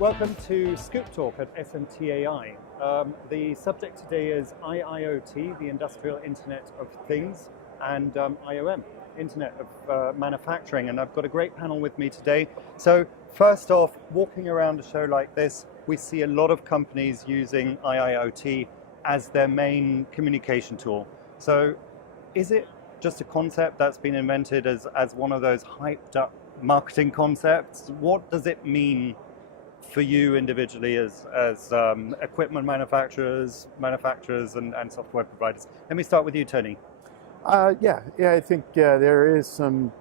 Welcome to ScoopTalk at SMTAi. The subject today is IIoT, the Industrial Internet of Things, and IoM, Internet of Manufacturing. And I've got a great panel with me today. So first off, walking around a show like this, we see a lot of companies using IIoT as their main communication tool. So is it just a concept that's been invented as one of those hyped up marketing concepts? What does it mean for you individually as equipment manufacturers and software providers? Let me start with you, Tony. Yeah, I think there is some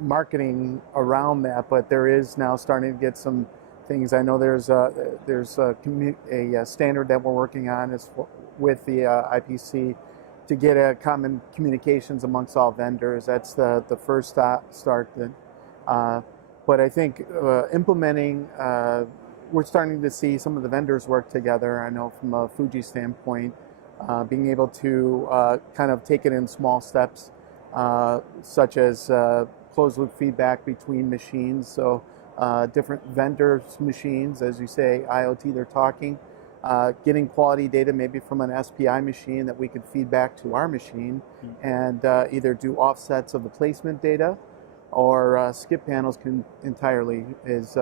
marketing around that, but there is now starting to get some things. I know there's a standard that we're working on with the IPC to get a common communications amongst all vendors. That's the first start. But I think implementing, we're starting to see some of the vendors work together. I know from a Fuji standpoint, being able to kind of take it in small steps, such as closed loop feedback between machines. So different vendors' machines, as you say, IoT, they're talking, getting quality data maybe from an SPI machine that we could feed back to our machine and either do offsets of the placement data, or skip panels can entirely is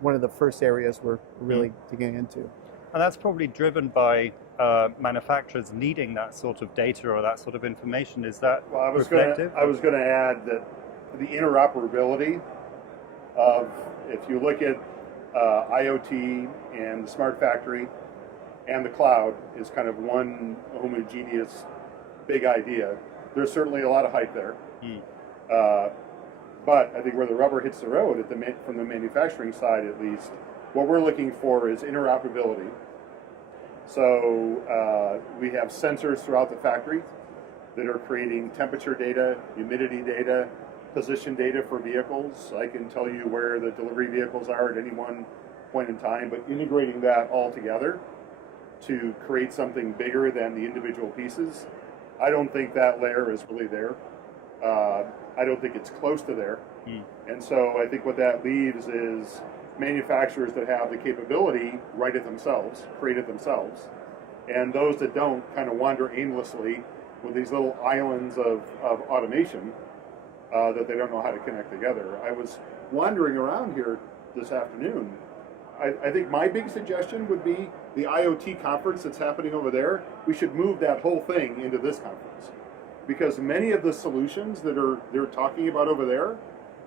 one of the first areas we're really digging into. And that's probably driven by manufacturers needing that sort of data or that sort of information. Is that reflective? I was going to add that the interoperability of, if you look at IoT and the smart factory and the cloud is kind of one homogeneous big idea. There's certainly a lot of hype there. But I think where the rubber hits the road, from the manufacturing side at least, what we're looking for is interoperability. So we have sensors throughout the factory that are creating temperature data, humidity data, position data for vehicles. I can tell you where the delivery vehicles are at any one point in time, but integrating that all together to create something bigger than the individual pieces, I don't think that layer is really there. I don't think it's close to there. And so I think what that leaves is manufacturers that have the capability write it themselves, create it themselves, and those that don't kind of wander aimlessly with these little islands of automation that they don't know how to connect together. I was wandering around here this afternoon. I think my big suggestion would be the IoT conference that's happening over there, we should move that whole thing into this conference. Because many of the solutions that they're talking about over there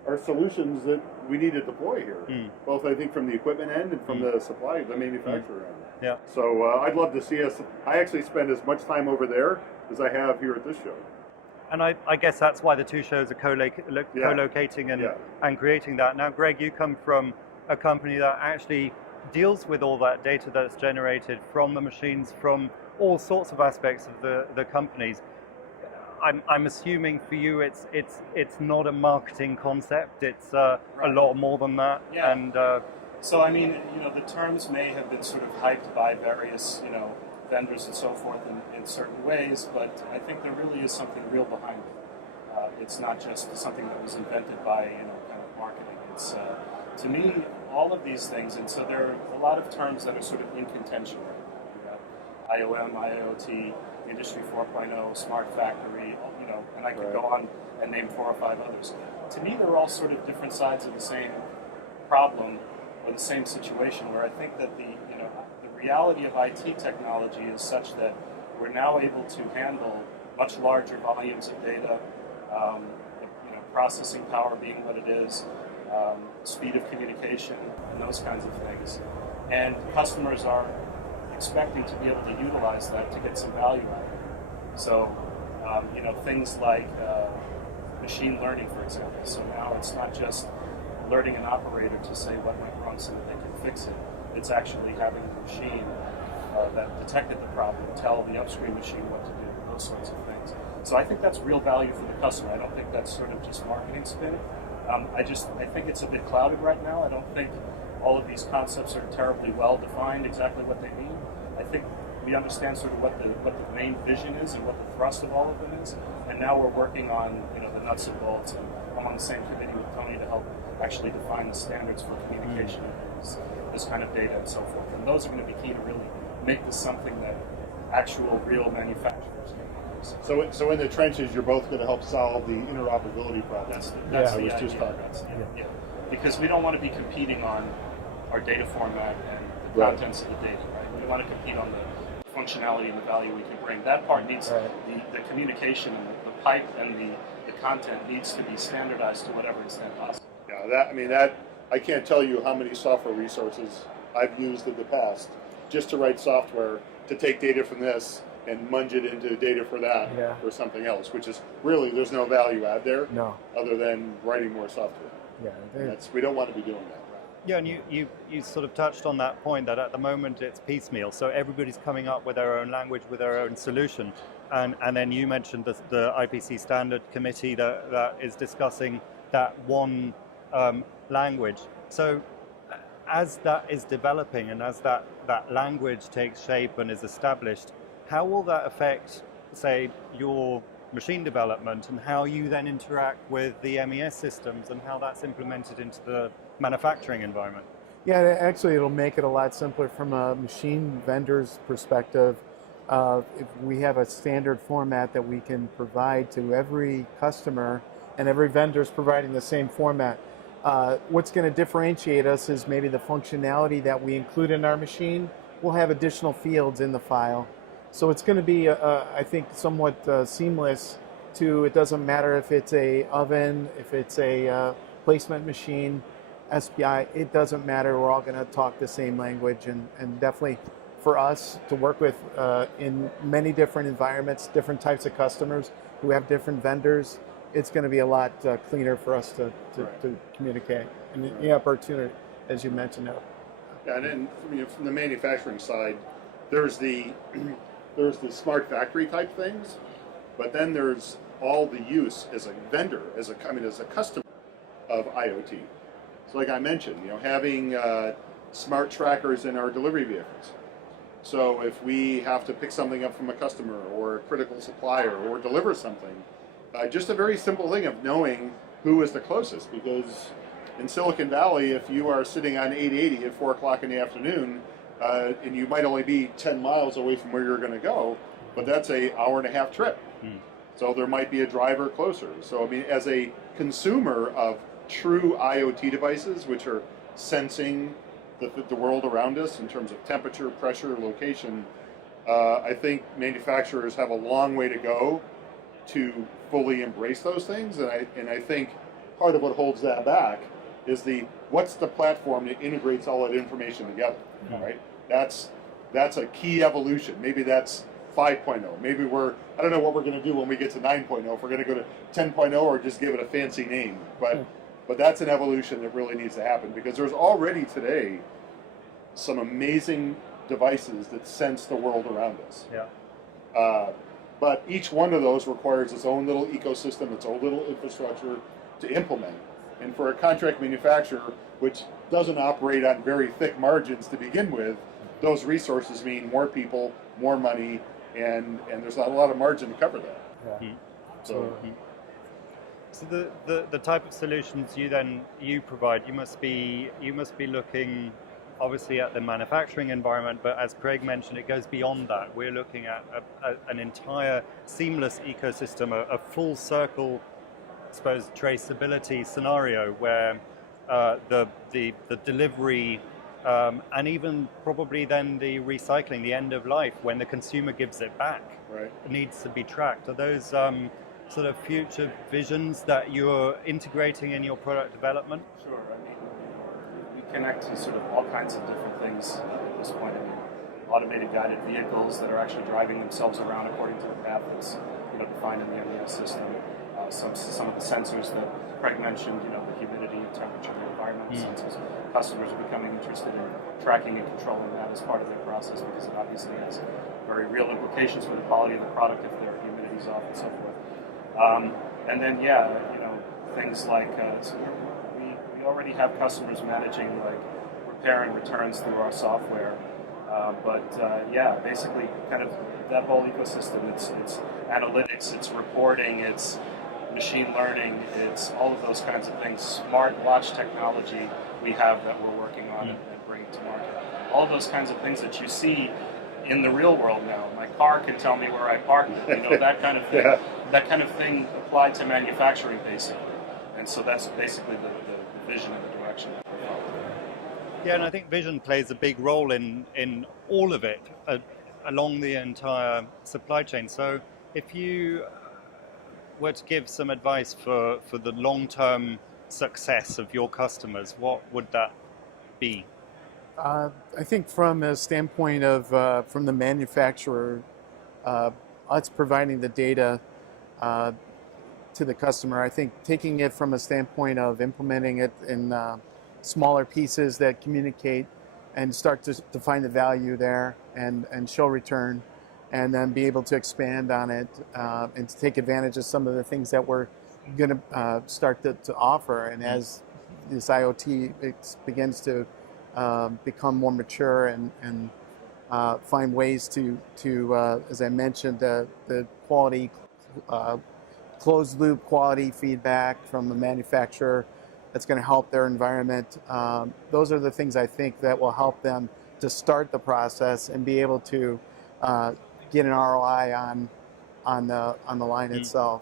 are solutions that we need to deploy here, both I think from the equipment end and from the manufacturer end. Yeah. So I'd love to see us. I actually spend as much time over there as I have here at this show. And I guess that's why the two shows are co-locating and creating that. Now, Greg, you come from a company that actually deals with all that data that's generated from the machines, from all sorts of aspects of the companies. I'm assuming for you it's not a marketing concept. It's a lot more than that. Yeah. And so I mean, the terms may have been sort of hyped by various vendors and so forth in certain ways, but I think there really is something real behind it. It's not just something that was invented by kind of marketing. It's to me all of these things, and so there are a lot of terms that are sort of in contention. IOM, IIoT, Industry 4.0, Smart Factory, and I could go on and name 4 or 5 others. To me, they're all sort of different sides of the same problem or the same situation, where I think that the reality of IT technology is such that we're now able to handle much larger volumes of data, processing power being what it is, speed of communication, and those kinds of things. And customers are expecting to be able to utilize that to get some value out of it. So, things like machine learning, for example. So now it's not just alerting an operator to say what went wrong so that they can fix it. It's actually having the machine that detected the problem tell the upstream machine what to do, those sorts of things. So I think that's real value for the customer. I don't think that's sort of just marketing spin. I think it's a bit clouded right now. I don't think all of these concepts are terribly well defined exactly what they mean. I think we understand sort of what the main vision is and what the thrust of all of them is, and now we're working on the nuts and bolts. And I'm on the same committee with Tony to help actually define the standards for communication of this kind of data and so forth. And those are going to be key to really make this something that actual real manufacturers can use. So in the trenches, you're both going to help solve the interoperability problem. That's I the was idea. just talking about. Yeah. Because we don't want to be competing on our data format and the Right. contents of the data, right? We want to compete on the functionality and the value we can bring. That part needs the communication and the pipe and the content needs to be standardized to whatever extent possible. Yeah, I can't tell you how many software resources I've used in the past just to write software to take data from this and munge it into data for that or something else, which is really, there's no value add there other than writing more software. Yeah, We don't want to be doing that. Yeah, and you sort of touched on that point that at the moment it's piecemeal, so everybody's coming up with their own language, with their own solution, and then you mentioned the IPC Standard Committee that is discussing that one language. So as that is developing and as that language takes shape and is established, how will that affect, say, your machine development and how you then interact with the MES systems and how that's implemented into the manufacturing environment? Yeah, actually it'll make it a lot simpler from a machine vendor's perspective. If we have a standard format that we can provide to every customer and every vendor's providing the same format, what's going to differentiate us is maybe the functionality that we include in our machine. We'll have additional fields in the file. So it's going to be, I think, somewhat seamless to, it doesn't matter if it's a oven, if it's a placement machine, SPI, it doesn't matter. We're all going to talk the same language, and definitely for us to work with in many different environments, different types of customers who have different vendors, it's going to be a lot cleaner for us to communicate. And the opportunity, as you mentioned. Yeah, and then from the manufacturing side, there's the smart factory type things, but then there's all the use as a vendor, as a customer of IoT. So like I mentioned, having smart trackers in our delivery vehicles. So if we have to pick something up from a customer or a critical supplier or deliver something, just a very simple thing of knowing who is the closest, because in Silicon Valley, if you are sitting on 880 at 4 o'clock in the afternoon, and you might only be 10 miles away from where you're going to go, but that's an hour-and-a-half trip. So there might be a driver closer. So as a consumer of true IoT devices, which are sensing the world around us in terms of temperature, pressure, location, I think manufacturers have a long way to go to fully embrace those things. And I think part of what holds that back is what's the platform that integrates all that information together, right? That's a key evolution. Maybe that's 5.0. Maybe I don't know what we're going to do when we get to 9.0, if we're going to go to 10.0 or just give it a fancy name. But that's an evolution that really needs to happen, because there's already today some amazing devices that sense the world around us. But each one of those requires its own little ecosystem, its own little infrastructure to implement. And for a contract manufacturer, which doesn't operate on very thick margins to begin with, those resources mean more people, more money, and there's not a lot of margin to cover that. So the type of solutions you provide, you must be looking obviously at the manufacturing environment, but as Craig mentioned, it goes beyond that. We're looking at an entire seamless ecosystem, a full circle, I suppose, traceability scenario where the delivery and even probably then the recycling, the end of life, when the consumer gives it back, needs to be tracked. Are those sort of future visions that you're integrating in your product development? Sure. We connect to sort of all kinds of different things at this point. Automated guided vehicles that are actually driving themselves around according to the path that's defined in the MES system. Some of the sensors that Craig mentioned, the humidity, temperature, the environmental sensors. Customers are becoming interested in tracking and controlling that as part of their process, because it obviously has very real implications for the quality of the product if their humidity's off and so forth. And then, things like we already have customers managing like repair and returns through our software. Basically, kind of that whole ecosystem. It's analytics, it's reporting, it's machine learning, it's all of those kinds of things. Smart watch technology we have that we're working on and bringing to market. All of those kinds of things that you see in the real world now. My car can tell me where I parked it, that kind of thing. That kind of thing applied to manufacturing, basically. And so that's basically the vision and the direction that we're following. Yeah, and I think vision plays a big role in all of it along the entire supply chain. So if you were to give some advice for the long-term success of your customers, what would that be? I think from a standpoint of from the manufacturer, us providing the data to the customer, I think taking it from a standpoint of implementing it in smaller pieces that communicate and start to find the value there and show return, and then be able to expand on it and to take advantage of some of the things that we're going to start to offer. And as this IoT begins to become more mature and find ways to as I mentioned, the quality, closed loop quality feedback from the manufacturer that's going to help their environment. Those are the things I think that will help them to start the process and be able to get an ROI on the line itself.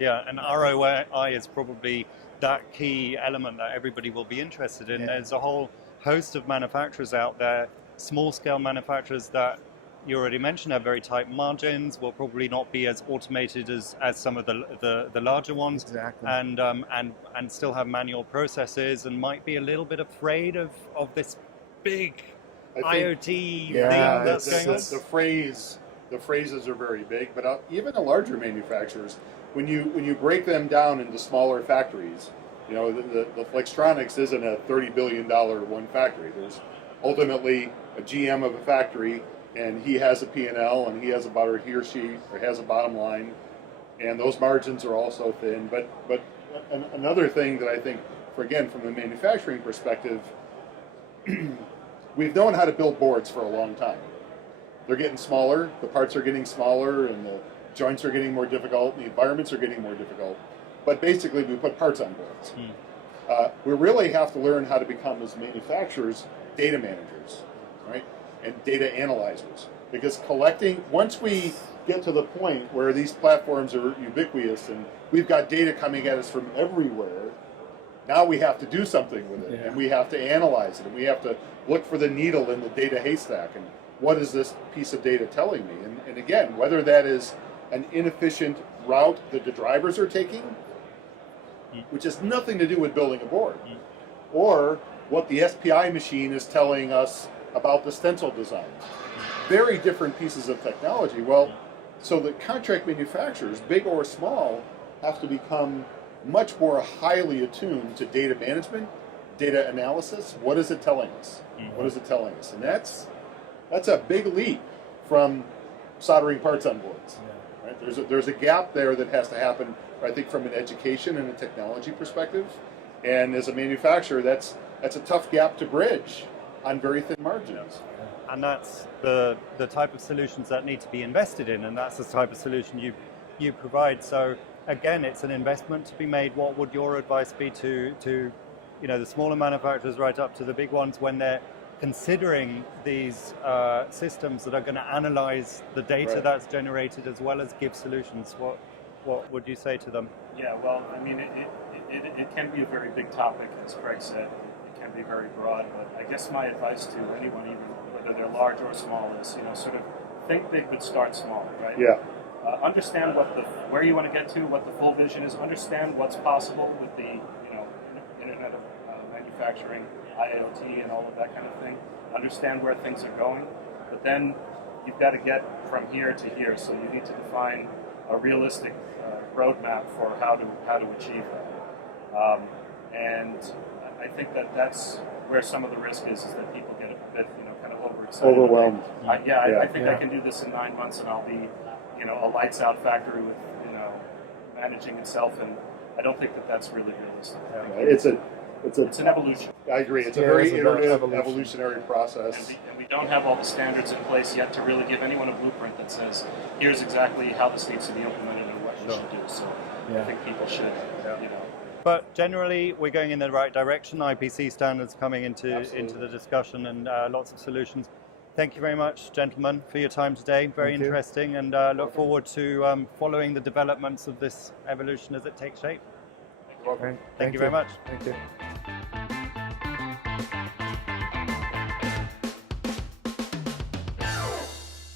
Yeah, and ROI is probably that key element that everybody will be interested in. There's a whole host of manufacturers out there, small-scale manufacturers that you already mentioned have very tight margins, will probably not be as automated as some of the larger ones, Exactly. and still have manual processes and might be a little bit afraid of this big IoT thing that's going on. The phrases are very big, but even the larger manufacturers, when you break them down into smaller factories, the Flextronics isn't a $30 billion one factory. There's ultimately a GM of a factory, and he has a P&L, and he or she has a bottom line, and those margins are also thin. But another thing that I think, from the manufacturing perspective, we've known how to build boards for a long time. They're getting smaller, the parts are getting smaller, and the joints are getting more difficult, and the environments are getting more difficult. But basically, we put parts on boards. We really have to learn how to become, as manufacturers, data managers, right? And data analyzers. Because once we get to the point where these platforms are ubiquitous and we've got data coming at us from everywhere, now we have to do something with it, and we have to analyze it, and we have to look for the needle in the data haystack, and what is this piece of data telling me? And again, whether that is an inefficient route that the drivers are taking, which has nothing to do with building a board, or what the SPI machine is telling us about the stencil design. Very different pieces of technology. Well, so the contract manufacturers, big or small, have to become much more highly attuned to data management, data analysis. What is it telling us? What is it telling us? And that's a big leap from soldering parts on boards. Right? There's a gap there that has to happen, I think, from an education and a technology perspective. And as a manufacturer, that's a tough gap to bridge on very thin margins. And that's the type of solutions that need to be invested in, and that's the type of solution you provide. So again, it's an investment to be made. What would your advice be to the smaller manufacturers right up to the big ones when they're considering these systems that are going to analyze the data that's generated as well as give solutions? What would you say to them? Yeah, well, I mean, it can be a very big topic, as Craig said. It can be very broad, but I guess my advice to anyone, even whether they're large or small, is sort of think big but start small, right? Yeah. Understand where you want to get to, what the full vision is. Understand what's possible with the Internet of Manufacturing, IIoT, and all of that kind of thing. Understand where things are going, but then you've got to get from here to here. So you need to define a realistic roadmap for how to achieve that. And I think that's where some of the risk is that people get a bit kind of overexcited. Overwhelmed. I think I can do this in 9 months, and I'll be a lights out factory with managing itself, and I don't think that's really realistic. It's an evolution. I agree. It's a very iterative, evolutionary process. And we don't have all the standards in place yet to really give anyone a blueprint that says, here's exactly how this needs to be implemented and should do. So Yeah. I think people should, you know. But generally, we're going in the right direction. IPC standards coming into Absolutely. the discussion, and lots of solutions. Thank you very much, gentlemen, for your time today. Very Thank you. interesting, and look forward to following the developments of this evolution as it takes shape. All right. Thank you very much. Thank you.